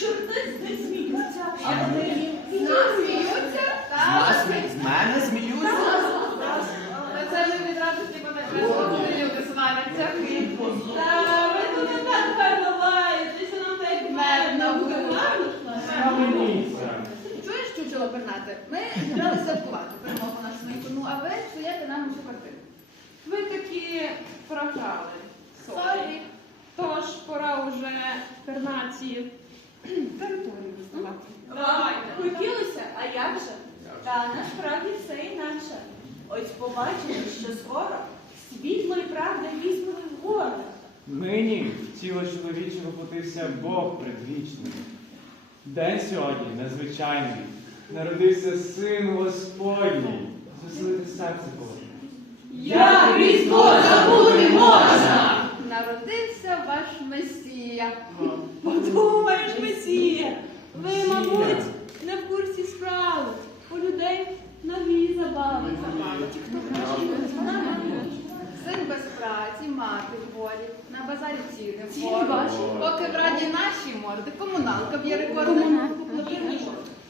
чорти не сміються. А вони Нас сміються? Нас з мене сміються? Та це ми відразу типу так люди сваряться. Та ви тут так гарно лаєтеся, нам так медно Схаменіться. Чуєш, чучело пернати? Ми зібрали святкувати перемогу нашому ікону, а ви псуєте нам усю картину. Ви таки програли. Сорі. Тож пора уже пернації територію. Хотілося, а як же? Та насправді все інакше. Ось побачимо, що скоро світло і правда візьмуть в город. Нині в тіло чоловіче воплотився Бог предвічний. День сьогодні незвичайний. Народився син Господній. Звеселити серце Боже. Як Різдво забути можна? Народився ваш Месія. Месія, ви, мабуть, не в курсі справи. У людей нові забави. Син без праці, мати в волі, на базарі ціни в Поки в раді наші морди, комуналка б'є рекорди.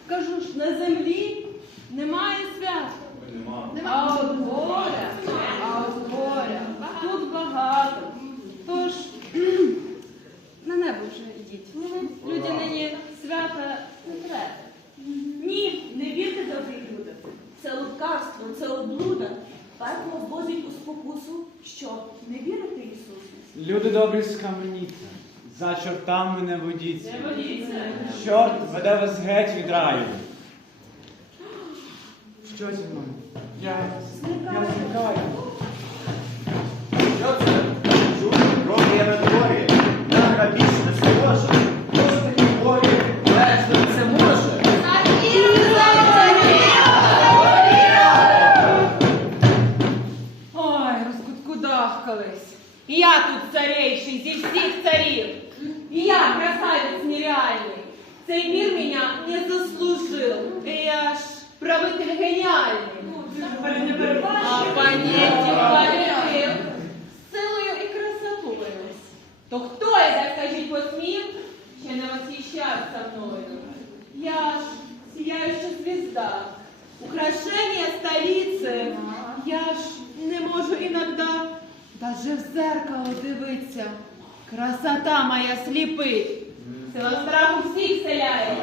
Кажу ж, на землі немає свят. А Нема. от горя, а от горя тут багато. Тож на небо вже йдіть. Люди нині свята не треба. Ні, не вірте добрі люди. Це це облуда. Пекло ввозить у спокусу, що не вірити Ісусу. Люди добрі скаменіться. За чортами не водіться. Не водіться. Чорт веде вас геть від раю. Що зі мною? Розкуткудахкались. Я тут царейший зі всіх царів. Я красавець нереальний. Цей мир меня не заслужил. И я ж правитель геніальний. А понятів полюбив силою і красотою. То хто я, так скажіть, посмів, ще не восхищався мною? Я ж сияющая звезда, украшение столицы. Я ж не можу иногда даже в зеркало дивиться. Красота моя сліпить. Сила страху всіх селяє.